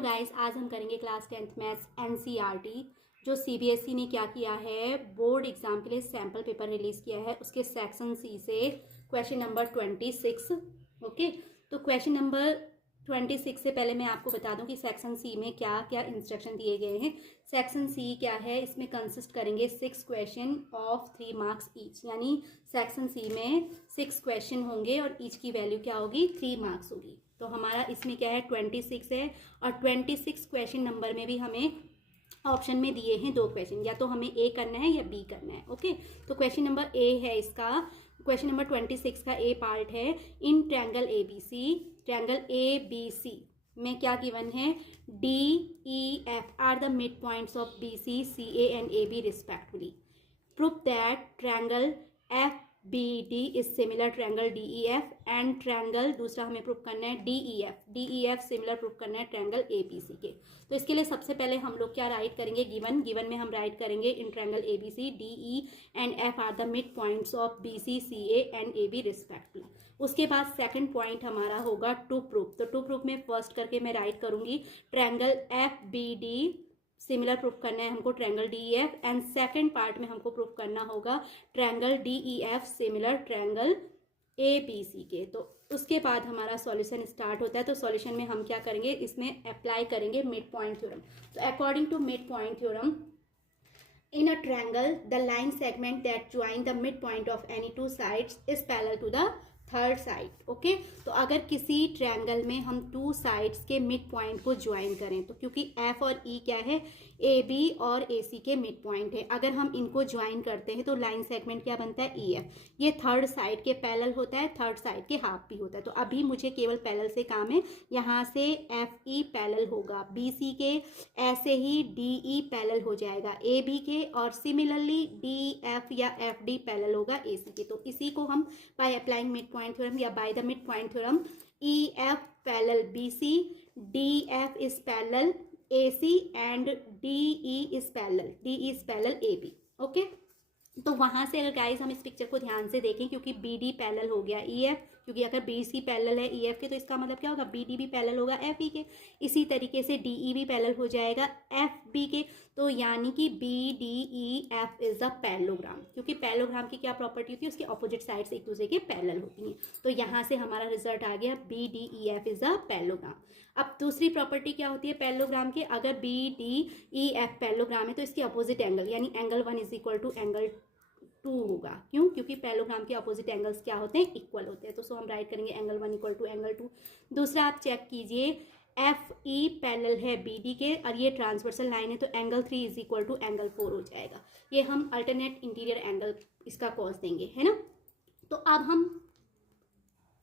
Hello guys, आज हम करेंगे क्लास 10th मैथ्स एनसीईआरटी। जो सीबीएसई ने क्या किया है, बोर्ड एग्जाम के लिए सैम्पल पेपर रिलीज किया है। उसके सेक्शन सी से क्वेश्चन नंबर 26। ओके, तो क्वेश्चन नंबर 26 से पहले मैं आपको बता दूं कि सेक्शन सी में क्या क्या इंस्ट्रक्शन दिए गए हैं। सेक्शन सी क्या है, इसमें कंसिस्ट करेंगे 6 क्वेश्चन ऑफ 3 मार्क्स ईच, यानी सेक्शन सी में 6 क्वेश्चन होंगे और ईच की वैल्यू क्या होगी, 3 मार्क्स होगी। तो हमारा इसमें क्या है, 26 है। और 26 क्वेश्चन नंबर में भी हमें ऑप्शन में दिए हैं 2 क्वेश्चन, या तो हमें ए करना है या बी करना है। ओके, तो क्वेश्चन नंबर ए है इसका, क्वेश्चन नंबर 26 का ए पार्ट है। इन ट्रायंगल ए बी सी में क्या गिवन है, D E F are the mid points of B C C A and A B respectively. Prove that triangle F B D is similar triangle D E F and triangle, दूसरा हमें prove करना है D E F similar prove करना है triangle A B C के। तो इसके लिए सबसे पहले हम लोग क्या राइट करेंगे, गिवन में हम राइट करेंगे in triangle A B C D E and F are the mid points of B C C A and A B respectively. उसके बाद सेकंड पॉइंट हमारा होगा टू प्रूफ। तो टू प्रूफ में फर्स्ट करके मैं राइट करूंगी triangle F B D similar proof करना है हमको triangle D E F, and second part में हमको प्रूफ करना होगा triangle D E F similar triangle A B C के। तो उसके बाद हमारा सॉल्यूशन स्टार्ट होता है। तो सॉल्यूशन में हम क्या करेंगे, इसमें अप्लाई करेंगे मिड पॉइंट थ्योरम। तो according to mid point theorem, in a triangle the line segment that join the midpoint of any two sides is parallel to the third side. Okay, तो अगर किसी ट्रायंगल में हम 2 sides के mid point को join करें, तो क्योंकि एफ और ई क्या है, ए बी और ए सी के मिड पॉइंट है, अगर हम इनको ज्वाइन करते हैं तो लाइन सेगमेंट क्या बनता है, ई एफ। ये थर्ड साइड के पैरेलल होता है, थर्ड साइड के हाफ भी होता है। तो अभी मुझे केवल पैरेलल से काम है, यहाँ से एफ ई पैरेलल होगा बी सी के, ऐसे ही डी ई पैरेलल हो जाएगा ए बी के, और सिमिलरली डी एफ या एफ डी पैरेलल होगा ए सी के। तो इसी को हम by applying mid point theorem या by the mid point theorem, E F parallel B C, D F is parallel A C and D E is parallel A B. Okay, तो वहां से अगर गाइस हम इस पिक्चर को ध्यान से देखें, क्योंकि बी डी पैरेलल हो गया ई एफ, क्योंकि अगर बी सी पैरेलल है ई एफ के, तो इसका मतलब क्या होगा, बी डी भी पैरेलल होगा एफ ई के। इसी तरीके से डी ई भी पैरेलल हो जाएगा एफ बी के। तो यानी कि B D E F is a parallelogram, क्योंकि पैरेललोग्राम की क्या प्रॉपर्टी होती है, उसकी ऑपोजिट साइड्स एक दूसरे के पैरेलल होती हैं। तो यहाँ से हमारा रिजल्ट आ गया B D E F is a parallelogram. अब दूसरी प्रॉपर्टी क्या होती है पैरेललोग्राम के, अगर B D E F parallelogram है तो इसकी अपोजिट एंगल, यानी angle 1 is equal to angle 2 होगा। क्यों, क्योंकि पैरेललोग्राम के अपोजिट एंगल्स क्या होते हैं, इक्वल होते हैं। तो सो हम राइट करेंगे एंगल 1 इक्वल टू एंगल 2। दूसरा आप चेक कीजिए, एफ ई पैरेलल है बी डी के और ये ट्रांसवर्सल लाइन है, तो angle 3 is equal to angle 4 हो जाएगा। ये हम अल्टरनेट इंटीरियर एंगल इसका कॉस देंगे, है ना। तो अब हम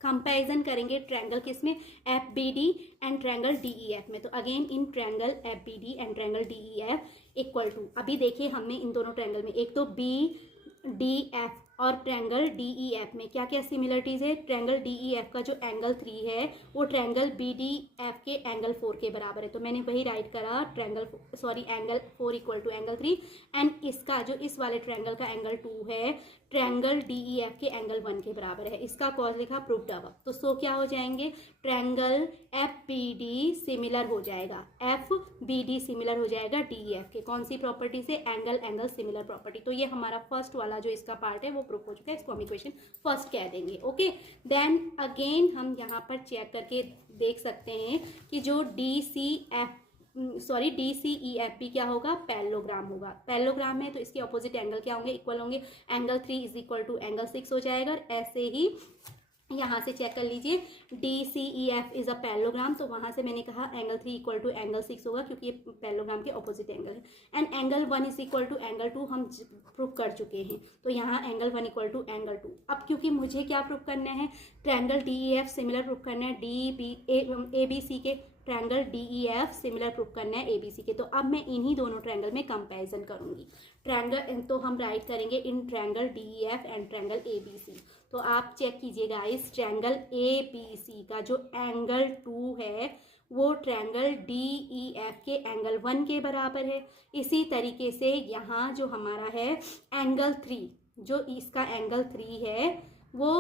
कंपैरिजन करेंगे ट्रायंगल किसमें, F B D and triangle D E F में। तो again in triangle F B D and triangle D E F equal to, अभी देखिए हमने इन दोनों ट्रायंगल में, एक तो बी डी एफ और ट्रायंगल डी ई एफ में क्या क्या सिमिलरिटीज है। ट्रायंगल डी ई एफ का जो एंगल 3 है वो ट्रायंगल बी डी एफ के एंगल 4 के बराबर है। तो मैंने वही राइट करा angle 4 equal to angle 3, and इसका जो इस वाले ट्रायंगल का एंगल 2 है, ट्रायंगल डी ई एफ के एंगल 1 के बराबर है। इसका कॉज लिखा प्रूफ्ड अब। तो सो क्या हो जाएंगे, triangle F B D similar हो जाएगा, एफ बी डी सिमिलर हो जाएगा डी ई एफ के। कौन सी प्रॉपर्टी से, एंगल सिमिलर प्रॉपर्टी। तो ये हमारा फर्स्ट वाला जो इसका पार्ट है वो प्रूफ हो चुका है, इसको हम इक्वेशन फर्स्ट कह देंगे। ओके, देन अगेन हम यहाँ पर चेक करके देख सकते हैं कि जो डी सी ई एफ भी क्या होगा, पैरेललोग्राम होगा। पैरेललोग्राम है तो इसके ऑपोजिट एंगल क्या होंगे, इक्वल होंगे। Angle 3 is equal to angle 6 हो जाएगा। और ऐसे ही यहाँ से चेक कर लीजिए, D C E F is a parallelogram, तो वहाँ से मैंने कहा एंगल 3 इक्वल टू एंगल 6 होगा, क्योंकि ये पैरेललोग्राम के ऑपोजिट एंगल है। And angle 1 is equal to angle 2 हम प्रूव कर चुके हैं, तो यहाँ एंगल 1 इक्वल टू एंगल 2। अब क्योंकि मुझे क्या प्रूव करना है, triangle D E F similar prove करना है ए बी सी के, triangle D E F similar proof करना है ए बी सी के। तो अब मैं इन्हीं दोनों ट्रायंगल में कंपैरिजन करूंगी। ट्रायंगल तो हम राइट करेंगे in triangle D E F and triangle A B C. तो आप चेक कीजिएगा, इस ट्रायंगल ए बी सी का जो एंगल 2 है वो ट्रायंगल डी ई एफ के एंगल 1 के बराबर है। इसी तरीके से यहाँ जो हमारा है एंगल 3, जो इसका एंगल 3 है वो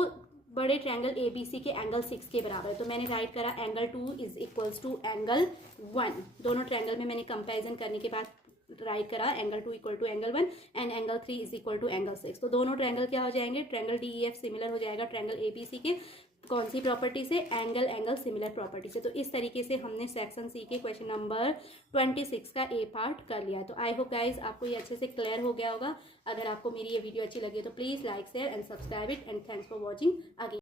बड़े ट्रायंगल ए बी सी के एंगल 6 के बराबर है। तो मैंने राइट करा angle 2 is equals to angle 1। दोनों ट्रायंगल में मैंने कंपैरिजन करने के बाद राइट करा angle 2 equal to angle 1 and angle 3 is equal to angle 6। तो दोनों ट्रायंगल क्या हो जाएंगे, triangle D E F similar हो जाएगा ट्रायंगल ए बी सी के कौन सी प्रॉपर्टी से, एंगल सिमिलर प्रॉपर्टी से। तो इस तरीके से हमने सेक्शन सी के क्वेश्चन नंबर 26 का ए पार्ट कर लिया। तो आई होप गाइज आपको ये अच्छे से क्लियर हो गया होगा। अगर आपको मेरी ये वीडियो अच्छी लगी तो please like share and subscribe it and thanks for watching again.